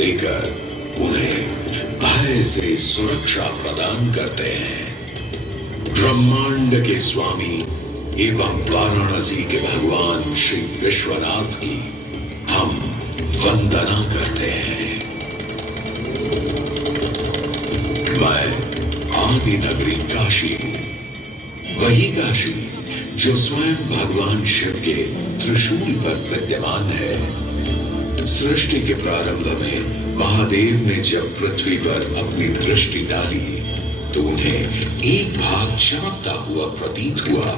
देकर उन्हें भय से सुरक्षा प्रदान करते हैं। ब्रह्मांड के स्वामी एवं वाराणसी के भगवान श्री विश्वनाथ की हम वंदना करते हैं। मैं आदि नगरी काशी, वही काशी जो स्वयं भगवान शिव के त्रिशूल पर विद्यमान है। सृष्टि के प्रारंभ में महादेव ने जब पृथ्वी पर अपनी दृष्टि डाली तो उन्हें एक भाग चमकता हुआ प्रतीत हुआ।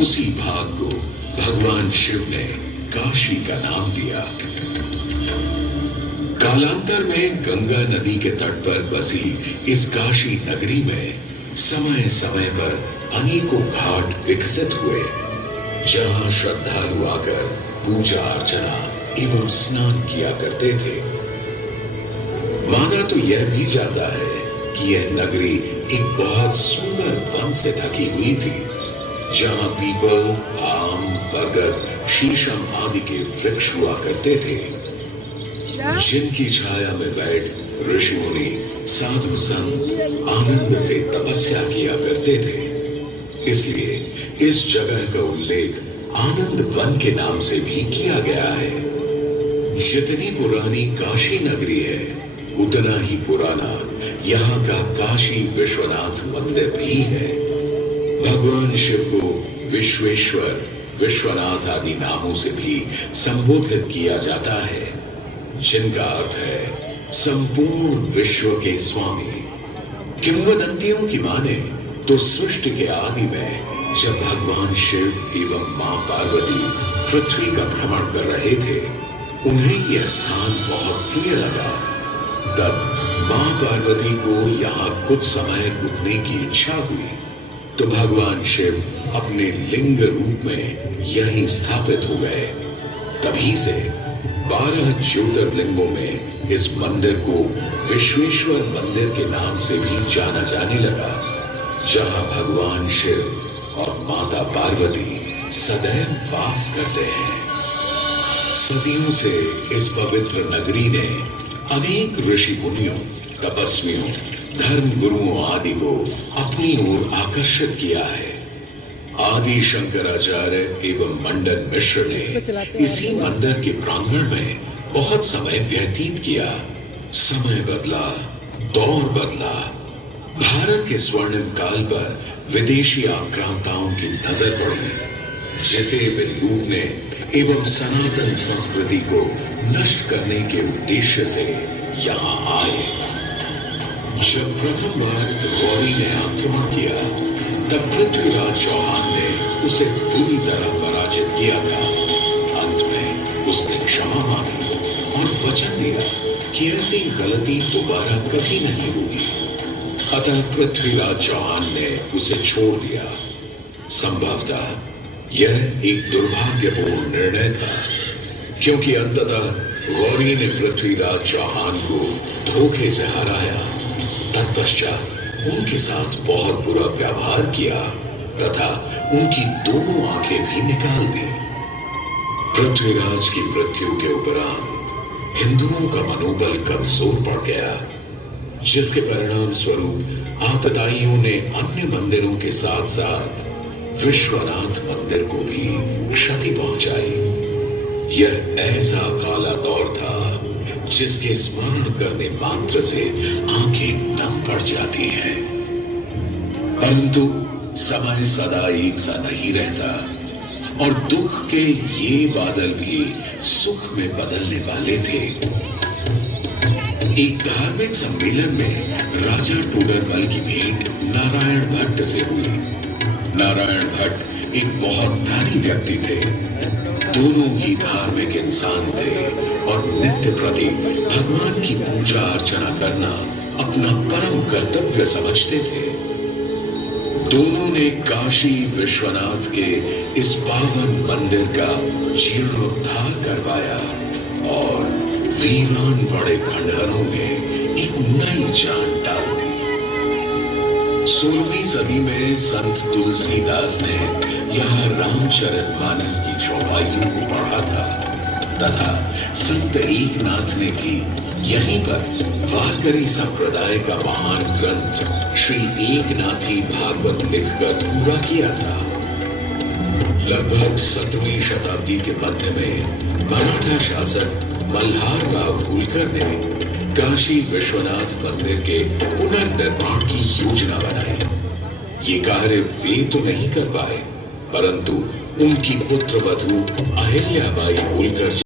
उसी भाग को भगवान शिव ने काशी का नाम दिया। कालांतर में गंगा नदी के तट पर बसी इस काशी नगरी में समय समय पर अनेकों घाट विकसित हुए, जहां श्रद्धालु आकर पूजा अर्चना एवं स्नान किया करते थे। माना तो यह भी जाता है कि यह नगरी एक बहुत सुंदर वन से ढकी हुई थी, जहां पीपल, आम, बरगद, शीशम आदि के वृक्ष हुआ करते थे, जिनकी छाया में बैठ ऋषि मुनि साधु संत आनंद से तपस्या किया करते थे। इसलिए इस जगह का उल्लेख आनंद वन के नाम से भी किया गया है। जितनी पुरानी काशी नगरी है, उतना ही पुराना यहाँ का काशी विश्वनाथ मंदिर भी है। भगवान शिव को विश्वेश्वर, विश्वनाथ आदि नामों से भी संबोधित किया जाता है, जिनका अर्थ है संपूर्ण विश्व के स्वामी। किंवदंतियों की माने तो सृष्टि के आदि में जब भगवान शिव एवं मां पार्वती पृथ्वी का भ्रमण कर रहे थे, उन्हें यह स्थान बहुत प्रिय लगा। तब मां पार्वती को यहाँ कुछ समय रुकने की इच्छा हुई, तो भगवान शिव अपने लिंग रूप में यहीं स्थापित हो गए। तभी से 12 ज्योतिर्लिंगों में इस मंदिर को विश्वेश्वर मंदिर के नाम से भी जाना जाने लगा, जहां भगवान शिव और माता पार्वती सदैव वास करते हैं। सदियों से इस पवित्र नगरी ने अनेक ऋषि मुनियों, तपस्वियों, धर्म गुरुओं आदि को अपनी ओर आकर्षित किया है। आदि शंकराचार्य एवं मंडन मिश्र ने इसी मंदिर के प्रांगण में बहुत समय व्यतीत किया। समय बदला, दौर बदला, भारत के स्वर्णिम काल पर विदेशी आक्रांताओं की नजर पड़ी, जिसे वे लूटने एवं सनातन संस्कृति को नष्ट करने के उद्देश्य से यहाँ आए। जब प्रथम बार गौरी ने आक्रमण किया, तब पृथ्वीराज चौहान ने उसे पूरी तरह पराजित किया था। अंत में उसने क्षमा मांगी और वचन दिया कि ऐसी गलती दोबारा कभी नहीं होगी। अतः पृथ्वीराज चौहान ने उसे छोड़ दिया। संभवतः यह एक दुर्भाग्यपूर्ण निर्णय था, क्योंकि अंततः गौरी ने पृथ्वीराज चौहान को धोखे से हराया। तत्पश्चात उनके साथ बहुत बुरा व्यवहार किया तथा उनकी दोनों आंखें भी निकाल दी। पृथ्वीराज की मृत्यु के उपरांत हिंदुओं का मनोबल कमजोर पड़ गया, जिसके परिणाम स्वरूप आतताइयों ने अन्य मंदिरों के साथ साथ विश्वनाथ मंदिर को भी क्षति पहुंचाई। यह ऐसा काला दौर था जिसके स्मरण करने मात्र से आंखें नम पड़ जाती हैं। परंतु समय सदा एक सा नहीं रहता और दुख के ये बादल भी सुख में बदलने वाले थे। एक धार्मिक सम्मेलन में राजा टोडरमल की भेंट नारायण भट्ट से हुई। नारायण भट्ट एक बहुत धनी व्यक्ति थे। दोनों ही धार्मिक इंसान थे और नित्य प्रति भगवान की पूजा अर्चना करना अपना परम कर्तव्य समझते थे। दोनों ने काशी विश्वनाथ के इस पावन मंदिर का जीर्णोद्धार करवाया और वीरान पड़े खंडहरों में एक नई जान डाल दी। 16वीं सदी में संत तुलसीदास ने यहाँ रामचरितमानस की चौपाइयों को पढ़ा था। तथा संत एकनाथ ने भी यहीं पर वारकरी संप्रदाय का महान ग्रंथ श्री एकनाथी भागवत लिखकर पूरा किया था। लगभग 17वीं शताब्दी के मध्य में मराठा शासक मल्हार राव होलकर ने काशी विश्वनाथ मंदिर के पुनर्निर्माण की योजना बनाई। ये कार्य वे तो नहीं कर पाए, परंतु उनकी पुत्र वधू अहिल्याबाई होलकर